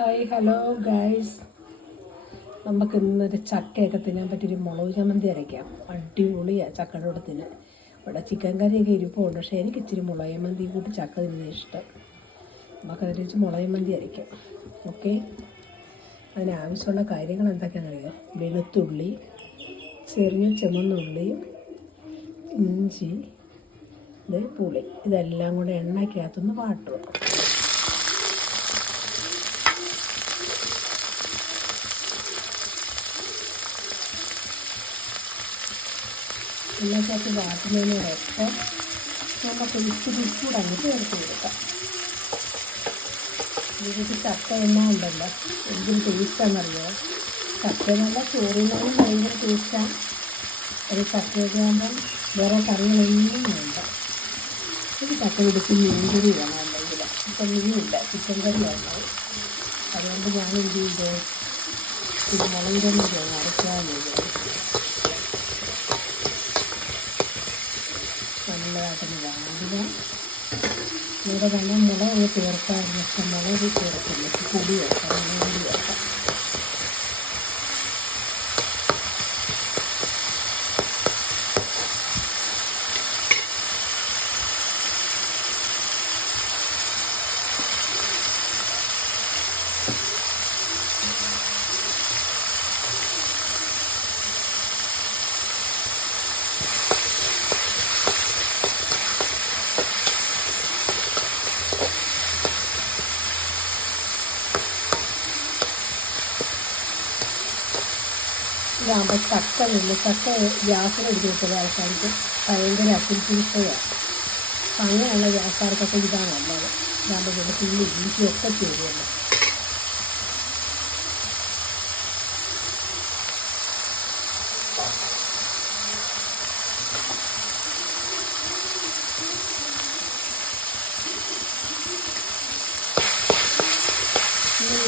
Hi hello guys, നമുക്ക് ഇന്നൊരു ചക്കയൊക്കെ തിന്നാൻ പറ്റിയൊരു മുളക് ചമ്മന്തി അരയ്ക്കാം. അടിപൊളിയാണ് ചക്കയുടെ കൂടെ തിന്നാൻ. ഇവിടെ ചിക്കൻ കറിയൊക്കെ ഇരിപ്പുണ്ട്, പക്ഷേ എനിക്ക് ഇച്ചിരി മുളക് ചമ്മന്തി കൂട്ടി ചക്ക തിന്നുന്നത് ഇഷ്ടം. നമുക്കതിൽ വെച്ച് മുളക് ചമ്മന്തി അരയ്ക്കാം. ഓക്കെ, അതിനാവശ്യമുള്ള കാര്യങ്ങൾ എന്തൊക്കെയാണെന്നറിയാം. വെളുത്തുള്ളി, ചെറിയ ചുമന്നുള്ളി, ഇഞ്ചി, പുളി, ഇതെല്ലാം കൂടെ എണ്ണയ്ക്കകത്തുനിന്ന് വാട്ടുക. എണ്ണയ്ക്കകത്ത് വാട്ടുന്നതിനോടൊപ്പം നമുക്ക് ഇച്ചിരി കൂടെ അങ്ങ് ചേർത്ത് കൊടുക്കാം. ഇതിലേക്ക് ചക്ക എണ്ണ ഉണ്ടല്ലോ, എന്തൊരു ടേസ്റ്റാണെന്നറിയോ. ചക്ക നല്ല ചോറിനാലും ഭയങ്കര ടേസ്റ്റാണ്. ഒരു ചക്കയൊക്കെ ആകുമ്പം വേറെ കറികളൊന്നും വേണ്ട. ഒരു ചക്ക പിടിച്ച് മീൻകറി വേണം, അല്ലെങ്കിൽ ഇപ്പം മീനില്ല, ചിക്കൻ കറി വേണം. അതുകൊണ്ട് ഞാൻ എന്ത് ചെയ്തു, ഇത് മുളക് ചമ്മന്തി അരയ്ക്കാൻ വിചാരിച്ചു. നല്ലതായിട്ടൊന്ന് വാങ്ങുക. ഇവിടെ വേണം മുളക് ചേർക്കാറുണ്ട്, പക്ഷെ മുളക് ചേർക്കില്ല, പൊടി ചേർക്കാം, പൊടി ചേർക്കാം. ഇതാകുമ്പോൾ ചക്ക ഗ്യാസിലെടുത്ത് വെച്ചത് ആൾക്കാർക്ക് ഭയങ്കര അസിഡിറ്റിയാണ്. അങ്ങനെയുള്ള ഗ്യാസുകാർക്കൊക്കെ ഇതാണ് നല്ലത്. ഇതാകുമ്പോൾ വെളുത്തുള്ളി ഇഞ്ചിയൊക്കെ ചേരുമല്ലോ.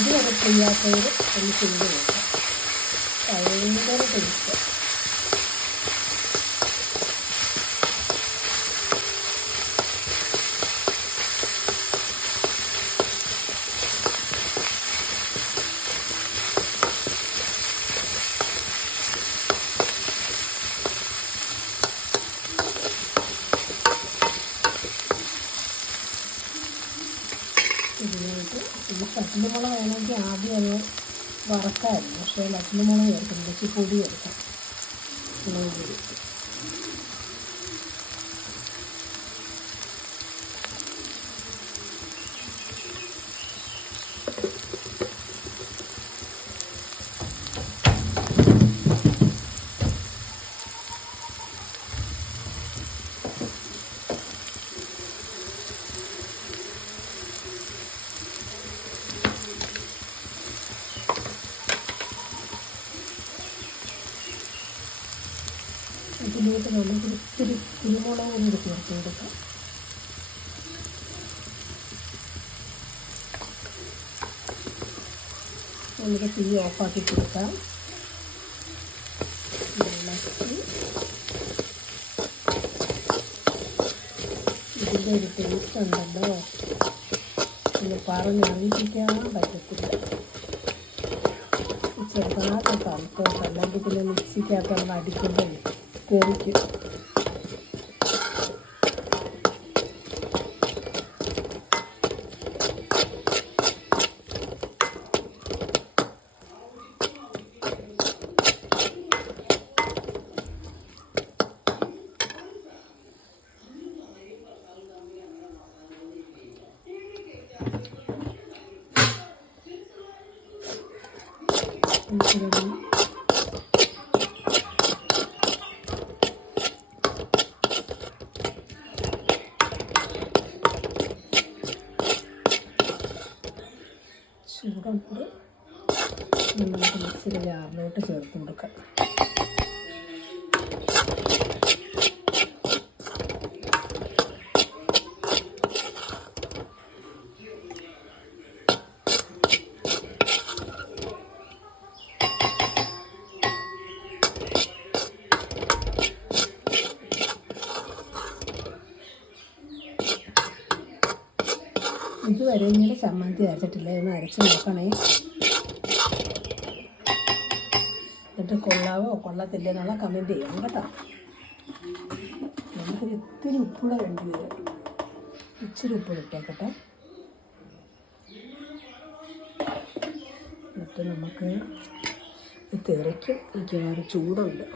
ഇതുവരെ ചെയ്യാത്തവർ ഒന്ന് ചെയ്ത് നോക്കാം, ഭയങ്കര ടേസ്റ്റ്. ഇതിനായിട്ട് ഈ പച്ചമുളക് വേണമെങ്കിൽ ആദ്യം അത് വറക്കാമായിരുന്നു, പക്ഷേ പച്ചമുളക് ചേർക്കണം, വെച്ച് പൊടി ചേർക്കാം, മുളക് പൊടി. ഇതിലേക്ക് നമുക്ക് ഇത്തിരി കുരുമുളക് കൂടി ചേർത്ത് കൊടുക്കാം. നമുക്ക് തീ ഓഫാക്കി കൊടുക്കാം. ഇതിൻ്റെ ഒരു ടേസ്റ്റ് ഉണ്ടല്ലോ, ഇത് പറഞ്ഞറിയിപ്പിക്കാൻ പറ്റത്തില്ല. ചെറുതായിട്ട് തണുത്തോട്ട്, അല്ലെങ്കിൽ പിന്നെ മിക്സിക്കകത്ത് നമ്മൾ അടിക്കുമ്പോൾ തെറിക്കും. ചൂടുണ്ട്, നമുക്ക് മിക്സിയുടെ ജാറിലോട്ട് ചേർത്ത് കൊടുക്കാം. ഇത് ഇതുവരെ ഇങ്ങനെ ചമ്മന്തി അരച്ചിട്ടില്ല, ഒന്ന് അരച്ച് നോക്കണേ. എന്നിട്ട് കൊള്ളാവോ കൊള്ളത്തില്ല എന്നുള്ള കമൻറ്റ് ചെയ്യണം കേട്ടോ. നമുക്കൊരു ഇത്തിരി ഉപ്പൂടെ വേണ്ടി വരും. ഇച്ചിരി ഉപ്പ് ഇട്ടേക്കട്ടെ. എന്നിട്ട് നമുക്ക് തെറിക്കും, മിക്കവാറും ചൂടുണ്ട്.